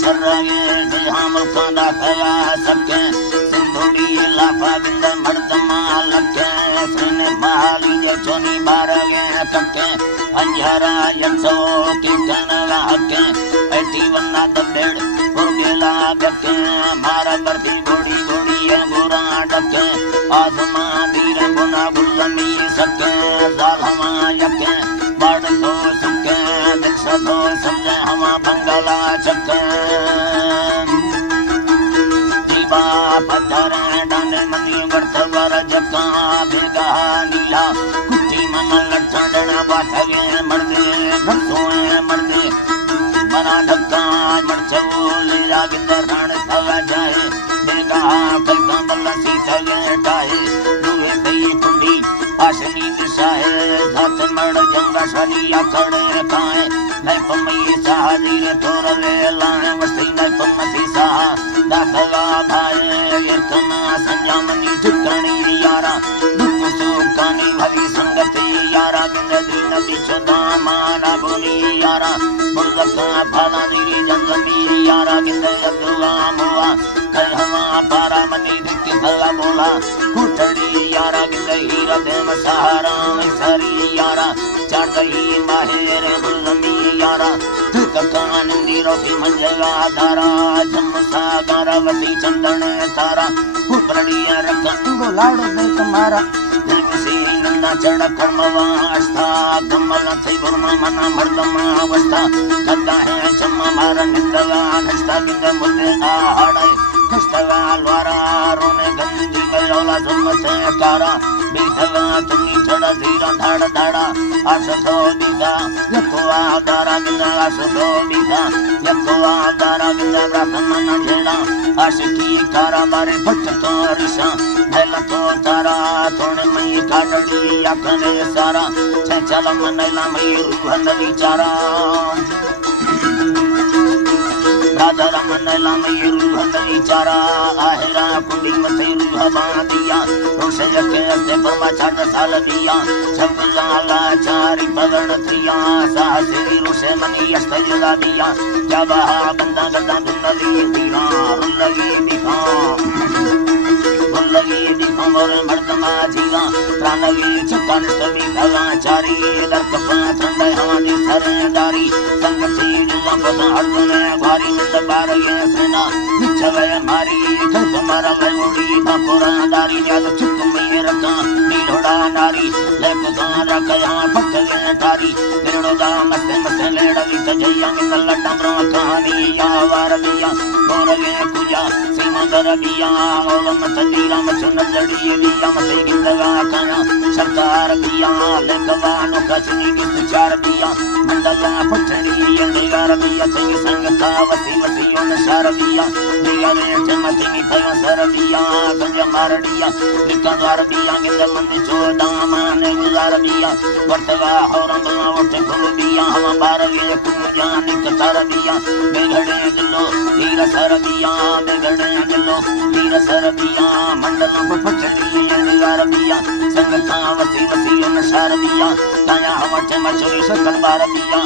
छर्रागे देहा मुल्कां दा खया सके सिंधुड़ी लाफा बिंद मर्दमा लखे सने बहाली जे चोनी बारगे कके अंजरा यंसो कीर्तन लाके ऐठी वन्ना दबेड़ पुरगेला गके मारा बरती घोड़ी घोड़ी है गोरा डके आसमा दीर गुना गुलमी सके जालमा यके बड़ तो सुके दिल सदो समझे हवा बंगला चके जीवा पत्थर डांडे मनी वर्तवर जका बेगा नीला कुटी मन लटड़न बाठगे मर्दे घसोए मर्दे मना धक्का मरचो लीला गिंदर रण सवा जाए बेगा कलका बल्ला सीतले टाहे दुए कई कुंडी आशनी दिशाए साथ मड़ जंगा शरिया खड़े काए मैं पमई सहारी तोरले लाए वस्ती मैं पमती सहा दासला भाए यरकना संजामनी ठिकणी यारा दुख सुखानी भली संगति यारा बिंदी नबी चुदा माना बोली यारा बुर्दका फाला दी जंगमी यारा बिंदे अब्दुल्ला मुआ कहवा पारा मनी दिख भला बोला कुटड़ी यारा बिंदे हीरा देव सहारा सरी यारा चाटही माहेर बुलमी यारा तुककान दी रोटी मंजला धारा जमसा गारावती चंदन तारा कुटड़ी रख गोलाड़ दे तुम्हारा नंदा चढ़ कर्मवा आस्था कमल थई बुरमा मना मर्दमा अवस्था कदा है जम्मा मारा निंदवा नष्टा गिंद मुद्दे आहाड़े नष्टवा द्वारा रोने गंदी गयोला जुम्मते कारा बीठवा तुनी चढ़ धीरा धाड़ धाड़ा आसो दीगा यकोआ दारा गिंद आसो दीगा यकोआ दारा गिंद ब्रह्मन झेड़ा आशिकी कारा बारे भट्ट तो रिसा भैला तो तारा थोड़े मई काटड़ी आखने सारा चल मनला मई रूहन विचारा राधा मनला मई रूहन विचारा आहरा कुंडी मथे रूह बांधिया रोश यके अस्ते परवा छाट साल दिया सब लाला चारी बगड़ थिया साहसी रोशे मनी अस्त लगा दिया जब बंदा गदा दुनली तीरा रुलगी दिखा लगी दिखोर मर्दमा जीवा प्राणवी चुकान सभी भला चारी दर्क पांच ठंडे हमारी सरदारी संगति जुआ पता हरदने भारी मित बार ये सेना निचवे मारी खल तुम्हारा वोड़ी बापुरा दारी याद चुक में रखा नीलोड़ा नारी लेक सारा कया फटले तारी तेरो दा मस्ते मस्ते लेड़वी तजैया मिल डमरो कहानी या वार दिया गोरगे कुया सीमंदर बिया ओलम तजीरा मचन जड़ी लीला मते गिंदवा काया सरकार बिया लेकवा नो कचनी की चार बिया मंडला फटड़ी अंगार बिया संग संगता वसी वसी ओन सार बिया दिया रे चमती नी भयो सर बिया संग मारडिया निकार बिया गिंद मंदी चोदा माने गुजार बिया वर्तवा औरंग उठ गुरु बिया हम बार ले पूजा निकार बिया बेघड़े दिलो हीरा सर बिया बेघड़े दिलो हीरा सर बिया मंडला फटड़ी अंगार बिया संगता वसी वसी ओन सार बिया काया हवटे मचरी सकल बार बिया।